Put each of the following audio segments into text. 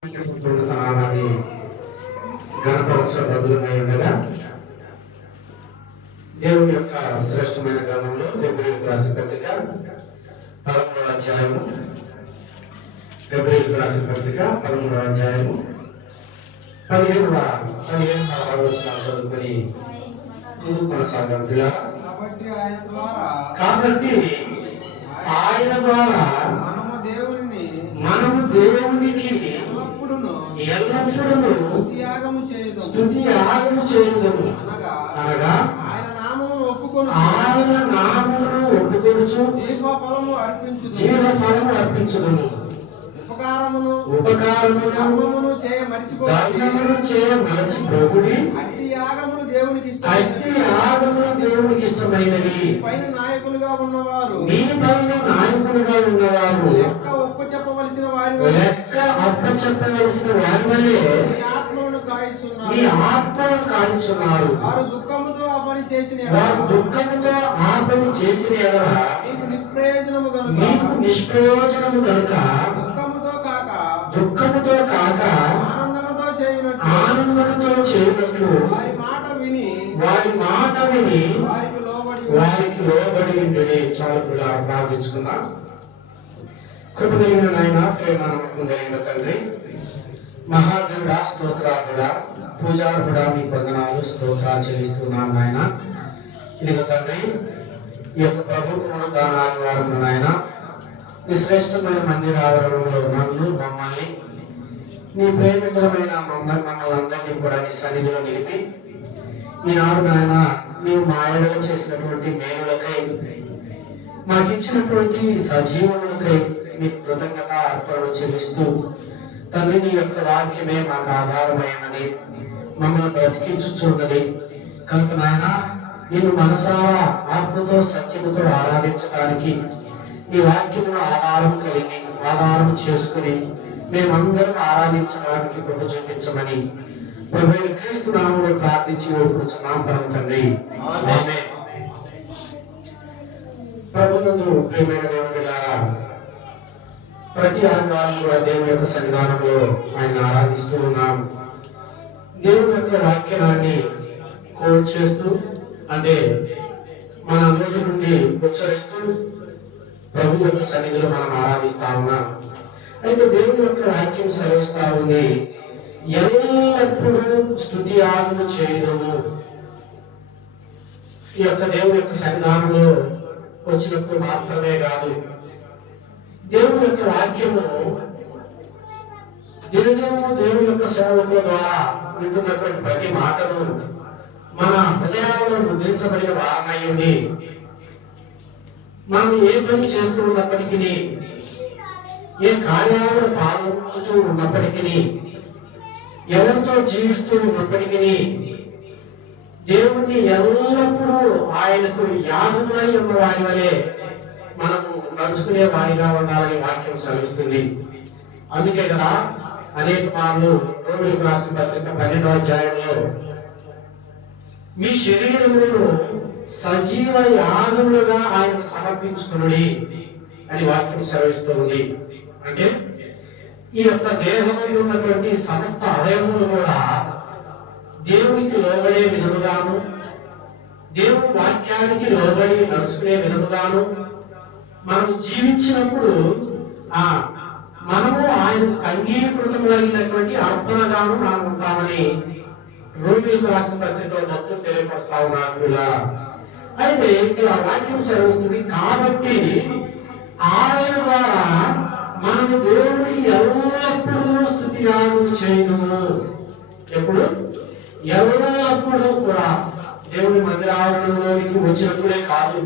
నామాన్ని గణపరచబద్ధులమై ఉండగా దేవుని యొక్క శ్రేష్టమైన గ్రంథంలో హెబ్రీయులకు రాసిన పత్రిక 13వ అధ్యాయము హెబ్రీయులకు రాసిన పత్రిక 13వ అధ్యాయము 15వ వచనాలు చదువుకొని ముందుకు కొనసాగాం. కాబట్టి ఆయన ద్వారా మనము దేవునికి ఎల్లప్పుడూ స్తుతి యాగము చేయుదము, అనగా ఆయన నామమును ఒప్పుకొనుచు జీవ ఫలము అర్పించుదము, ఉపకారమును చేయ మరచిపోకుడి, అట్టి యాగములు దేవునికి ఇష్టమైనవి. మీ పైన నాయకులుగా ఉన్నవారు లెక్క అప్పచెప్పవలసిన వారి వలె మీ ఆత్మను కాల్చున్నారు. వారు దుఃఖముతో ఆ పని చేసిన ఎడల మీకు నిష్ప్రయోజనము గనుక దుఃఖముతో కాక ఆనందముతో చేయునట్లు వారి మాట విని వారికి లోబడి ఉండి. చాలు పిల్లలు ప్రార్థించుకుందాం. కృప కలిగిన నాయన, ప్రేమ నమ్మకం కలిగిన తండ్రి, మహాదేవుడా, స్తోత్రార్హుడా, పూజార్హుడా, మీ వందనాలు స్తోత్రాలు చెల్లిస్తున్నాను నాయన. ఇదిగో తండ్రి, ఈ యొక్క ప్రభుత్వం దాని ఆదివారం నాయన ఈ శ్రేష్టమైన మందిర ఆవరణంలో మమ్మల్ని నీ ప్రేమికులమైన మమ్మల్ని అందరినీ కూడా నీ సన్నిధిలో నిలిపి ఈనాడు నాయన నీవు మా ఎడల చేసినటువంటి మేలులకై మాకు ఇచ్చినటువంటి సజీవములకై మీకు కృతజ్ఞత అర్పణలు చెల్లిస్తూ తండ్రి, నీ యొక్క వాక్యమే మాకు ఆధారమైనది, మమ్మల్ని బ్రతికించుచున్నది కనుక నాయన నిన్ను మనసారా ఆత్మతో సత్యముతో ఆరాధించడానికి ఈ వాక్యమును ఆధారం చేసుకుని మేమందరం ఆరాధించడానికి కృప చూపించమని ప్రభువైన క్రీస్తు నామములో ప్రార్థించి వేడుకుంటున్నాం పరమ తండ్రి, ఆమేన్. ప్రభునందు ప్రియమైన దేవునిలారా, ప్రతి ఆదివారం కూడా దేవుని యొక్క సన్నిధానంలో ఆయన ఆరాధిస్తూ ఉన్నాం. దేవుని యొక్క వాక్యాన్ని కోట్ చేస్తూ, అంటే మన నోటి నుండి ఉచ్చరిస్తూ ప్రభు యొక్క సన్నిధిలో మనం ఆరాధిస్తా ఉన్నాం. అయితే దేవుని యొక్క వాక్యం సెలవిస్తా ఉంది, ఎల్లప్పుడూ స్తుతి యాగము చేయుదము. ఈ యొక్క దేవుని యొక్క సన్నిధానంలో వచ్చినప్పుడు మాత్రమే కాదు, దేవుని యొక్క వాక్యము దినదినము దేవుని యొక్క సేవకుల ద్వారా వింటున్నటువంటి ప్రతి మాటను మన హృదయాలలో ముద్రించబడిన వారమై ఉండి, మనం ఏ పని చేస్తూ ఉన్నప్పటికీ, ఏ కార్యాలను పాల్గొంటూ ఉన్నప్పటికీ, ఎవరితో జీవిస్తూ ఉన్నప్పటికీ దేవుణ్ణి ఎల్లప్పుడూ ఆయనకు యాగములై ఉన్న వారి వలె మనము నడుచుకునే వారిగా ఉండాలని వాక్యం సెలవిస్తుంది. అందుకే కదా అనేక మార్లు రోమిలకు రాసిన పత్రిక 12వ అధ్యాయంలో మీ శరీరములను సజీవ యాగములుగా ఆయనకు సమర్పించుకునుడి అని వాక్యం సెలవిస్తూ ఉంది. అంటే ఈ యొక్క దేహంలో ఉన్నటువంటి సమస్త అవయవములు కూడా దేవునికి లోబడే విధముగాను, దేవుని వాక్యానికి లోబడి నడుచుకునే విధముగాను మనం జీవించినప్పుడు మనము ఆయనకు అంగీకృతమైనటువంటి అర్పణగాను మనం ఉంటామని రోమిలకు రాసిన పత్రికలో భక్తులు తెలియపరుస్తా ఉన్నారు. అయితే ఇలా వాక్యం సెలవుస్తుంది, కాబట్టి ఆయన ద్వారా మనము దేవునికి ఎల్లప్పుడూ స్తుతి యాగము చేయుదము. ఎప్పుడు? ఎల్లప్పుడూ కూడా. దేవుని మందిరావరణంలోనికి వచ్చినప్పుడే కాదు,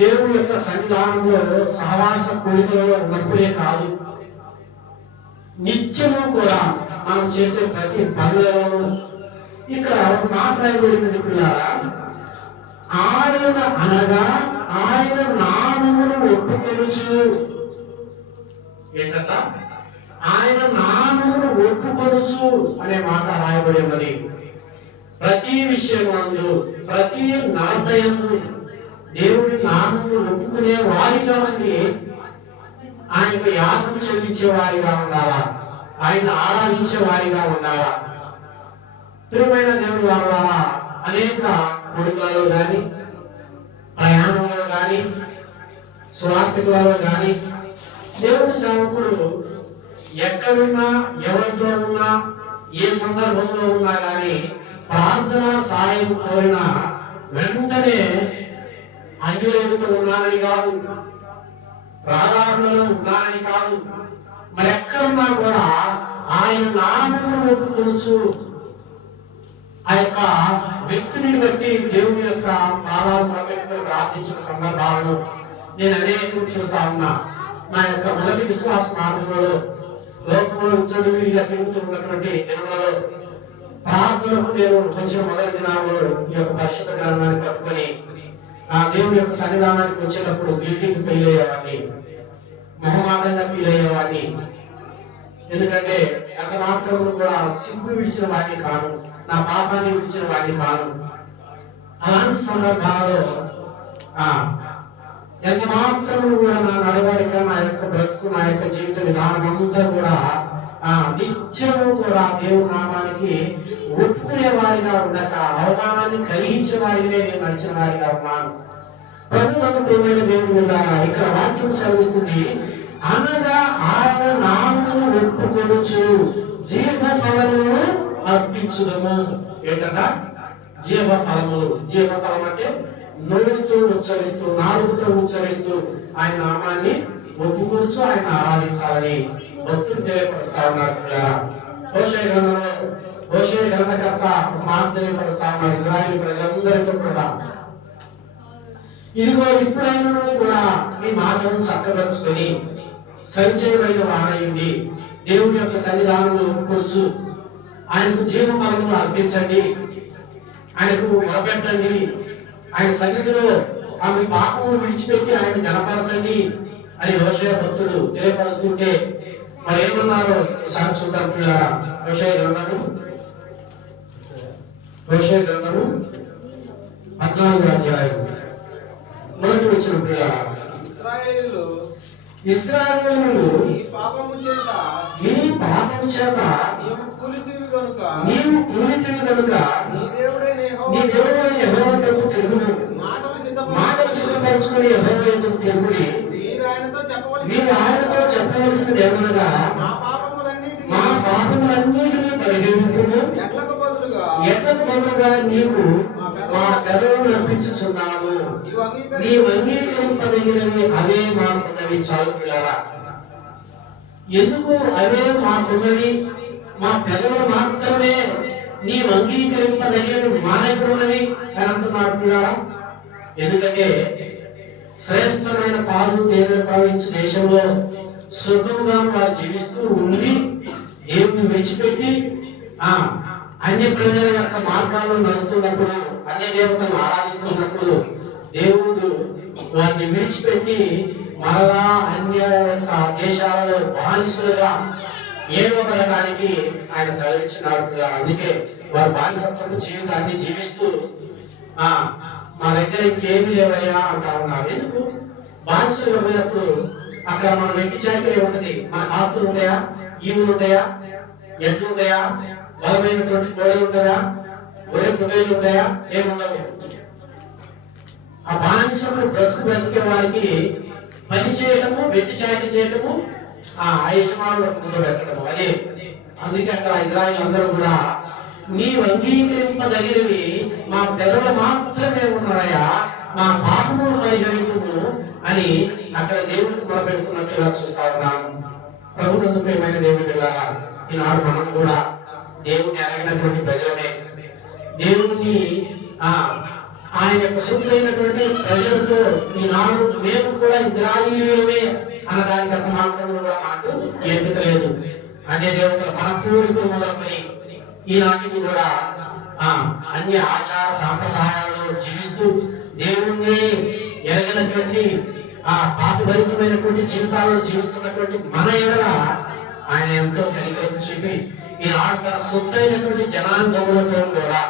దేవుని యొక్క సన్నిధానంలో సహవాస కూడికలలో ఉన్నప్పుడే కాదు, నిత్యము కూడా మనం చేసే ప్రతి పనులలోనూ. ఇక్కడ ఒక మాట రాయబడినది పిల్లారా, ఆయన అనగా ఆయన నామమును ఒప్పుకొనుచు. ఏంటంట? ఆయన నామమును ఒప్పుకొనుచు అనే మాట రాయబడి ఉన్నది. ప్రతి విషయమందు, ప్రతి నడతయందు దేవుని నామమును ఒప్పుకునే వారిగా మంది ఆయనకు యాగం చెల్లించే వారిగా ఉండాలా, ఆయన ఆరాధించే వారిగా ఉండాలా. ప్రియమైన దేవుని వాళ్ళ అనేక కొడుకులలో గాని, ప్రయాణంలో గాని, స్వార్థకులలో గాని దేవుని సేవకుడు ఎక్కడున్నా, ఎవరితో ఉన్నా, ఏ సందర్భంలో ఉన్నా గాని ప్రార్థన సాయం కోరిన వెంటనే అంగులేదుతో ఉన్నానని కాదు, ప్రార్థనలో ఉన్నానని కాదు, మరి ఎక్కడున్నా కూడా ఆయన నామమును ఒప్పుకొనుచు ఆ యొక్క వ్యక్తిని బట్టి దేవుని యొక్క పాదాలు మొదలుపెట్టుకుని ప్రార్థించిన సందర్భాలను నేను అనేకం చూస్తా ఉన్నా. నా యొక్క మొదటి విశ్వాస మార్గంలో లోకంలో ఉచ్చడివిడిగా తిరుగుతున్నటువంటి దినములలో ప్రార్థనకు నేను వచ్చిన మొదటి దినాల్లో ఈ యొక్క పరిశుద్ధ గ్రంథాన్ని పట్టుకొని ఆ దేవుని యొక్క సన్నిధానానికి వచ్చేటప్పుడు గిల్టీకి ఫీల్ అయ్యేవాడిని, మొహమాటంగా ఫీల్ అయ్యేవాడిని. ఎందుకంటే ఎంత మాత్రం కూడా సిగ్గు విడిచిన వాడిని కాను, నా పాపాన్ని విడిచిన వాడిని కాను. అలాంటి సందర్భాలలో ఎంత మాత్రం కూడా నా నడవడిక, నా యొక్క బ్రతుకు, నా యొక్క జీవిత విధానం అంతా కూడా నిత్యము కూడా దేవుని నామానికి ఒప్పుకునే వారిగా ఉండక అవమానాన్ని కలిగించిన వారినే నేను నడిచిన వారిగా ఉన్నాను. ప్రభుత్వ ప్రియమైన దేవుని వల్ల ఇక్కడ వాక్యం సెలవిస్తుంది, అనగా ఆయన నామమును ఒప్పుకొనుచు జీవ ఫలములను అర్పించుదము. ఏంటంట? జీవ ఫలములు. జీవ ఫలం అంటే నోటితో ఉచ్చరిస్తూ, నాలుగుతో ఉచ్చరిస్తూ ఆయన నామాన్ని ఒప్పుకొనుచు ఆయన ఆరాధించాలని భక్తులు తెలియపరుస్తా ఉన్నారు. హోషేయ గ్రంథకర్త ఒక మాట తెలియపరుస్తా ఉన్నారు ఇశ్రాయేలు ప్రజలందరితో కూడా, ఇదిగో ఇప్పుడైనా కూడా మీ మార్గం చక్కబరుచుకొని సరిచేయబడిన వారయండి, దేవుని యొక్క సన్నిధానంలో ఒప్పుకొనుచు ఆయనకు జీవ ఫలములు అర్పించండి, ఆయనకు మొరపెట్టండి, ఆయన సన్నిధిలో ఆమె పాపమును విడిచిపెట్టి ఆయన గణపరచండి అని హోషేయ భక్తుడు తెలియపరుస్తుంటే మరి ఏమన్నారో ఒకసారి చూద్దాం పిల్లారా. హోషేయ గ్రంథము 14వ అధ్యాయం మొదటి వచనం పిల్లారా. ఇశ్రాయేలీయులు ఈ పాపము చేత నీవు కూలితివి గనుక నీ దేవుడైన యెహోవా తట్టు తిరుగుము, మాటలు సిద్ధపరచుకుని యెహోవా ఎదుట తిరుగుడి. మీరు ఆయనతో చెప్పవలసినది ఏమనగా, మా పాపములన్నిటినీ పరిహరించుము, ఎట్లకు బదులుగా నీకు మా పెదవులను అర్పించుచున్నాము, నీవు అంగీకరింపదగినవి అవే మాకున్నవి. చాలు పిల్లరా, ఎందుకు అవే మాకున్నవి, మా పెదవులు మాత్రమే నీవు అంగీకరింపదగినవి మా దగ్గర ఉన్నవి అని అంటున్నారు పిల్లరా. ఎందుకంటే శ్రేష్టమైన పాలు తేనెలు ప్రవహించే దేశంలో సుఖముగా వారు జీవిస్తూ ఉండి దేవుని విడిచిపెట్టి అన్య ప్రజల యొక్క మార్గాల్లో నడుస్తున్నప్పుడు, అన్య దేవతలను ఆరాధిస్తున్నప్పుడు దేవుడు వారిని విడిచిపెట్టి మరలా అన్య యొక్క దేశాలలో బానిసలుగా ఏమబడడానికి ఆయన సెలవిచ్చినాడు. అందుకే వారు బానిసత్వ జీవితాన్ని జీవిస్తూ మా దగ్గర ఇంకేమీ లేవయ్యా అంటా ఉన్నారు. ఎందుకు? బానిసలుగా పోయినప్పుడు అక్కడ మన వెంటి చాకరీ ఉంటది, మన ఆస్తులు ఉంటాయా, ఈవులు ఉంటాయా, ఎడ్లు ఉంటాయా, బలమైనటువంటి కోడలు ఉంటాయా, గొర్రె పుగేలు ఉంటాయా, ఏముండవు. ఆ బానిసలు బ్రతికే వారికి పని చేయటము, వెట్టి చాకరీ చేయటము, ఆ యజమానులకు ముందు పెట్టడము, అదే. అందుకే అక్కడ ఇశ్రాయేలు అందరూ కూడా నీవు అంగీకరింపదగినవి మా పెదవులు మాత్రమే ఉన్నాయా, మా పాపమును పరిహరింపుము అని అక్కడ దేవుడికి మొదలుపెడుతున్నట్టుగా చూస్తా ఉన్నాము. ప్రభునందు ప్రియమైన దేవుని పిల్లలారా, ఈనాడు మనం కూడా దేవుణ్ణి అడిగినటువంటి ప్రజలమే. దేవుణ్ణి ఆయన యొక్క సొంతైనటువంటి ప్రజలతో ఈనాడు మేము కూడా ఇశ్రాయేలీయులమే అన్నదానికి అర్థ మాత్రం కూడా మాకు ఎంపిక లేదు. అన్య దేవతలు మన పూర్వీకులు మొదలుకొని ఈనాటికి కూడా అన్య ఆచార సాంప్రదాయాలను జీవిస్తూ దేవుణ్ణి ఎరగినటువంటి పాపభరితమైనటువంటి జీవితాలను జీవిస్తున్నటువంటి మన ఎడల ఆయన ఎంతో కనికరం చూపి ఈనాడు తన సొంతైనటువంటి జనాంగములతో కూడా,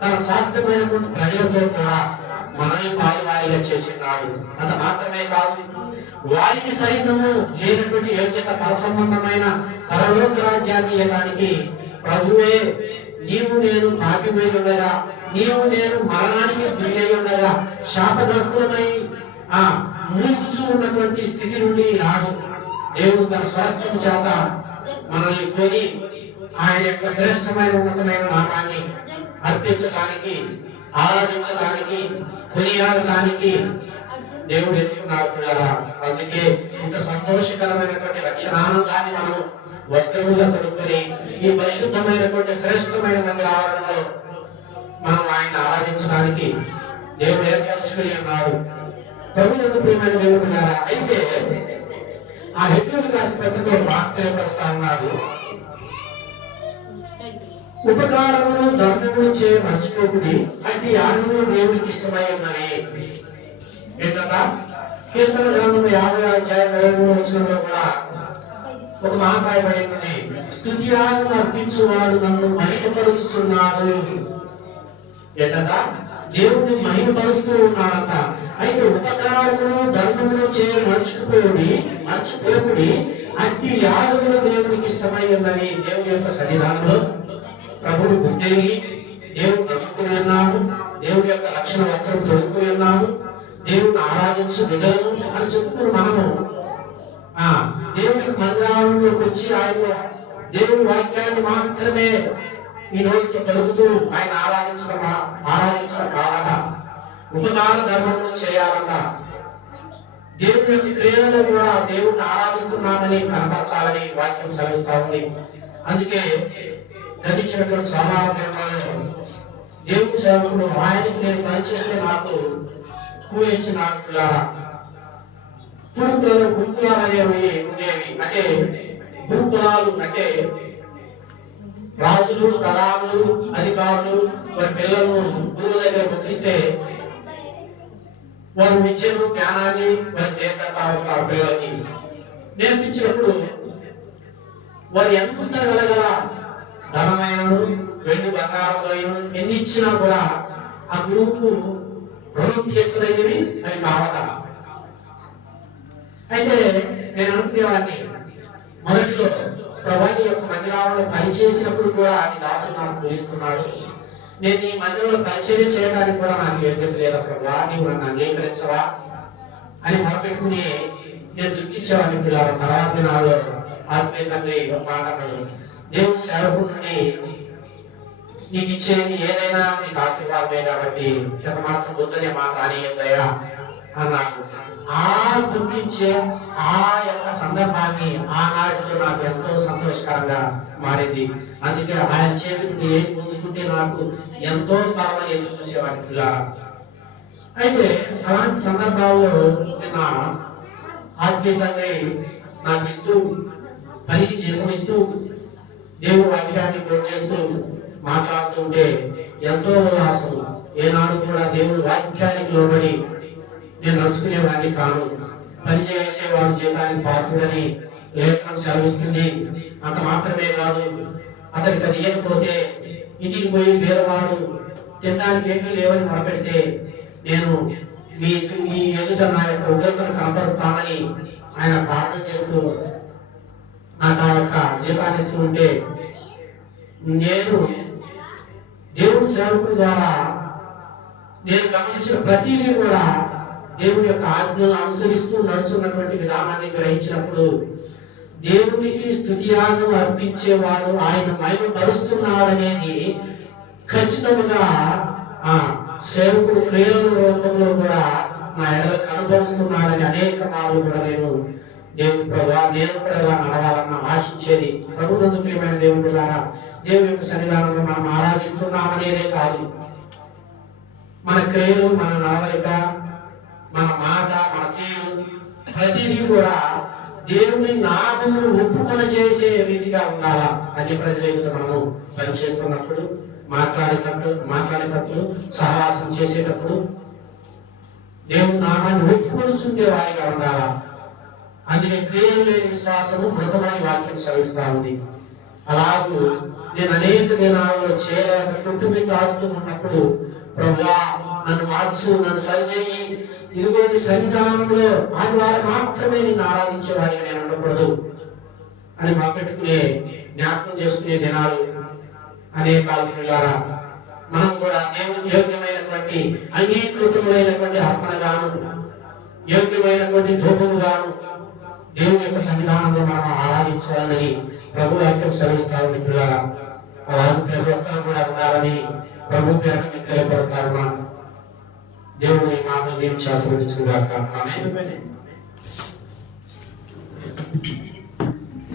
తన శాస్త్రమైనటువంటి ప్రజలతో కూడా మనల్ని పాలువారిగా చేసినాడు. అంత మాత్రమే కాదు, వారికి సైతము లేనటువంటి యోగ్యత పర సంబంధమైన పరలోక రాజ్యాన్ని ఇవ్వడానికి ప్రభువే నీవు నేను పాపిమై ఉండగా, నీవు నేను మరణానికి గురి ఉండగా, శాపగ్రస్తులమై మూలుగుచూ ఉన్నటువంటి స్థితి నుండి రాదు. దేవుడు తన స్వార్థము చేత మనల్ని కొని ఆయన యొక్క శ్రేష్టమైన ఉన్నతమైన నామాన్ని అర్పించడానికి, ఆరాధించడానికి, కొనియాడటానికి దేవుడు ఎన్నుకున్నాడు పిల్లరా. అందుకే ఇంత సంతోషకరమైనటువంటి రక్షణానందాన్ని మనం వస్త్రముగా తొడుక్కొని ఈ పరిశుద్ధమైనటువంటి శ్రేష్టమైన మందిర ఆవరణలో మనం ఆయన ఆరాధించడానికి దేవుడు ఏర్పరచుకుని ఉన్నాడు. ప్రభువునందు ప్రియమైన దేవుడు పిల్లరా, అయితే ఆ హెబ్రీయులకు రాసిన పత్రికలో మాట తెలియపరుస్తా ఉన్నాడు. ఉపకారమును ధర్మములు చే మర్చిపోకుడి, అట్టి యాగములు దేవునికి ఇష్టమై ఉన్నవి. ఏంటంటే కీర్తన గ్రంథం 50వ అధ్యాయం 23వ వచనంలో కూడా ఒక మాట రాయబడి ఉన్నది, స్తుతియాగం అర్పించువాడు నన్ను మహిమపరుస్తున్నాడు. ఏంటంట దేవుడిని మహిమపరుస్తూ ఉన్నాడంట. అయితే ఉపకారములు ధర్మములు చే మర్చిపోకుడి, అట్టి యాగములు దేవునికి ఇష్టమై ఉన్నవి. దేవుని యొక్క సన్నిధానంలో ప్రభువు గుర్తెరిగి దేవుడు నమ్ముకుని ఉన్నాము, దేవుడి యొక్క రక్షణ వస్త్రం తొడుక్కుని ఉన్నాము, దేవుడిని ఆరాధించు బిడ్డలను అని చెప్పుకుని మనము దేవుని యొక్క మందిరాలలోకి వచ్చి ఆయన దేవుని వాక్యాన్ని మాత్రమే ఈ రోజుతో పలుకుతూ ఆయన ఆరాధించడం కాదట. ఉపకార ధర్మములు చేయాలట. దేవుని యొక్క క్రియలలో కూడా దేవుడిని ఆరాధిస్తున్నామని కనపరచాలని వాక్యం సెలవిస్తా ఉంది. అందుకే గతించినటువంటి స్వాభావికంలో దేవుని సేవకుడు ఆయనకి నేను పనిచేస్తే నాకు కూలించి నాకు పిల్లారా. గురుకులాలు అనేవి ఉండేవి. అంటే గురుకులాలు అంటే రాజులు, ప్రధానులు, అధికారులు వారి పిల్లలను గురువు దగ్గర పంపిస్తే వారు విద్యను, జ్ఞానాన్ని వారు నేర్పిస్తా ఉంటారు. పిల్లలకి నేర్పించినప్పుడు వారు ఎంత వెలగల ధనమైనను వెండి బంగారం ఎన్ని ఇచ్చినా కూడా ఆ గురువుకు రుణం తీర్చలేనివి అవి కావట. అయితే నేను అనుకునేవాడిని, మొదటిలో ప్రభాని యొక్క మందిరాలను పనిచేసినప్పుడు కూడా నీ దాసుడు నాకు పూజిస్తున్నాడు, నేను ఈ మందిరంలో పరిచయం చేయడానికి కూడా నాకు యోగ్యత లేదా ప్రభా, నీవు నన్ను అంగీకరించవా అని మొదలుపెట్టుకుని నేను దుఃఖించేవాడిని. పిల్లలు తర్వాత దినాల్లో ఆత్మీయ తండ్రి మాట్లాడాడు, దేవుని సేవకుడిని నీకు ఇచ్చేది ఏదైనా నీకు ఆశీర్వాదమే కాబట్టి ఎంత మాత్రం వద్దనే మాట రానియద్దయా అన్నాడు. ఆ దుఃఖించే ఆ యొక్క సందర్భాన్ని ఆనాటితో నాకు ఎంతో సంతోషకరంగా మారింది. అందుకే ఆయన చేతికి ఏది పొందుకుంటే నాకు ఎంతో కాలమని ఎదురు చూసేవాడిని పిల్లలు. అయితే అలాంటి సందర్భాల్లో నిన్న ఆత్మీయ తండ్రి నాకు ఇస్తూ, పనికి జీతం ఇస్తూ, దేవుడు వాక్యాన్ని కోట్ చేస్తూ మాట్లాడుతుంటే ఎంతో ఉల్లాసం. ఏనాడు కూడా దేవుడు వాక్యానికి లోబడి నేను నడుచుకునేవాడిని కాను. పని చేసేవాడు జీతానికి పాత్రుడని లేఖనం సెలవిస్తుంది. అంత మాత్రమే కాదు, అతనికి అది ఇవ్వకపోతే ఇంటికి పోయి పేదవాడు తినడానికి ఏమీ లేవని మొరపెడితే నేను మీ ఎదుట నా యొక్క ఉగ్రతను కనపరుస్తానని ఆయన ప్రార్థన చేస్తూ నాకు ఆ యొక్క జీతాన్ని ఇస్తూ ఉంటే, నేను దేవుని సేవకుడి ద్వారా నేను గమనించిన ప్రతిదీ కూడా దేవుని యొక్క ఆజ్ఞను అనుసరిస్తూ నడుచున్నటువంటి విధానాన్ని గ్రహించినప్పుడు దేవునికి స్తుతియాగం అర్పించేవాడు ఆయన మహిమపరుస్తున్నాడనేది ఖచ్చితంగా ఆ సేవకుడు క్రియల రూపంలో కూడా నా ఎడల కనబరుస్తున్నాడని అనేక మార్లు కూడా నేను దేవుని ప్రభా నేను కూడా ఇలా నడవాలన్న ఆశించేది. ప్రభునందు ప్రియమైన దేవుని బిడ్డలారా, దేవుని యొక్క సన్నిధానంలో మనం ఆరాధిస్తున్నామనేదే కాదు, మన క్రియలు, మన నడవలిక, మన మాట, మన తీరు ప్రతిదీ కూడా దేవుని నామమును ఒప్పుకొని చేసే రీతిగా ఉండాలా. అన్ని ప్రజల ఎదుట మనము పనిచేస్తున్నప్పుడు, మాట్లాడేటప్పుడు, సహవాసం చేసేటప్పుడు దేవుని నామాన్ని ఒప్పుకొని చుండే వారిగా ఉండాలా. అందుకే క్రియలు లేని విశ్వాసము మృతమని వాక్యం సెలవిస్తా ఉంది. అలాగూ నేను అనేక దినాలలో చేయలేక కొట్టుమిట్టాడుతూ ఉన్నప్పుడు ప్రభువా నన్ను మార్చు, నన్ను సరిచేయి, ఇదిగో నీ సన్నిధానంలో ఆదివారం మాత్రమే నిన్ను ఆరాధించేవాడిగా నేను ఉండకూడదు అని మొదపెట్టుకునే జ్ఞాపకం చేసుకునే దినాలు అనేకాలు పిల్లారా. మనం కూడా దేవునికి యోగ్యమైనటువంటి అంగీకృతమైనటువంటి అర్పణగాను యోగ్యమైనటువంటి ధూపముగాను దేవుని యొక్క సన్నిధానంలో మనం ఆరాధించాలని ప్రభు వాక్యం సెలవిస్తా ఉంది పిల్లారా. వారు ప్రతి ఒక్కరు కూడా ఉండాలని ప్రభు పేరు మీకు తెలియపరుస్తాను. దేవుని మాటలు దీనికి ఆశీర్వదించుగాక. ఆమేన్.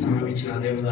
సమర్పించిన దేవుడు